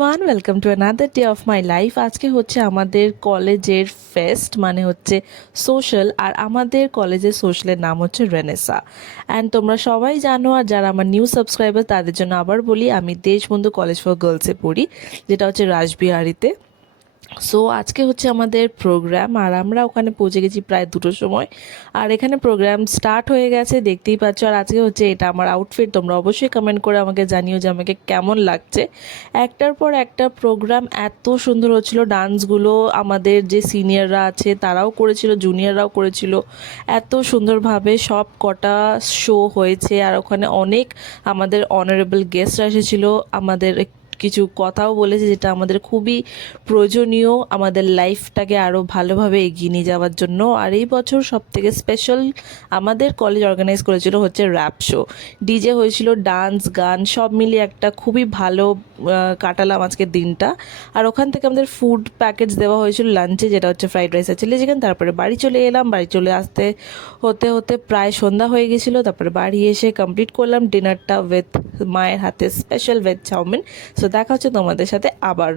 Everyone, welcome to another day of my life. আজকে হচ্ছে আমাদের কলেজের ফেস্ট, মানে হচ্ছে সোশ্যাল। আর আমাদের কলেজের সোশ্যালের নাম হচ্ছে রেনেসা। অ্যান্ড তোমরা সবাই জানো, আর যারা আমার নিউ সাবস্ক্রাইবার তাদের জন্য আবার বলি, আমি দেশবন্ধু কলেজ ফর গার্লসে পড়ি, যেটা হচ্ছে রাসবিহারীতে। সো আজকে হচ্ছে আমাদের প্রোগ্রাম, আর আমরা ওখানে পৌঁছে গেছি প্রায় 2টোর সময়। আর এখানে প্রোগ্রাম স্টার্ট হয়ে গেছে, দেখতেই পাচ্ছ। আর আজকে হচ্ছে এটা আমার আউটফিট। তোমরা অবশ্যই কমেন্ট করে আমাকে জানিও যে আমাকে কেমন লাগছে। একটার পর একটা প্রোগ্রাম এত সুন্দর হচ্ছিল। ডান্সগুলো আমাদের যে সিনিয়ররা আছে তারাও করেছিল, জুনিয়ররাও করেছিল। এত সুন্দরভাবে সব কটা শো হয়েছে। আর ওখানে অনেক আমাদের অনারেবল গেস্টরা এসেছিল, আমাদের কিছু কথাও বলেছে, যেটা আমাদের খুবই প্রয়োজনীয় আমাদের লাইফটাকে আরও ভালোভাবে এগিয়ে নিয়ে যাওয়ার জন্য। আর এই বছর সবথেকে স্পেশাল আমাদের কলেজ অর্গানাইজ করেছিল হচ্ছে র্যাপ শো। ডিজে হয়েছিল, ডান্স গান সব মিলিয়ে একটা খুবই ভালো কাটালাম আজকের দিনটা। আর ওখান থেকে আমাদের ফুড প্যাকেটস দেওয়া হয়েছিল লাঞ্চে, যেটা হচ্ছে ফ্রাইড রাইস আর চিলি চিকেন। তারপরে বাড়ি চলে এলাম। বাড়ি চলে আসতে হতে হতে প্রায় সন্ধ্যা হয়ে গেছিলো। তারপরে বাড়ি এসে কমপ্লিট করলাম ডিনারটা উইথ মায়ের হাতে স্পেশাল ভেজ চাউমিন। সো দেখা হচ্ছে তোমাদের সাথে আবার।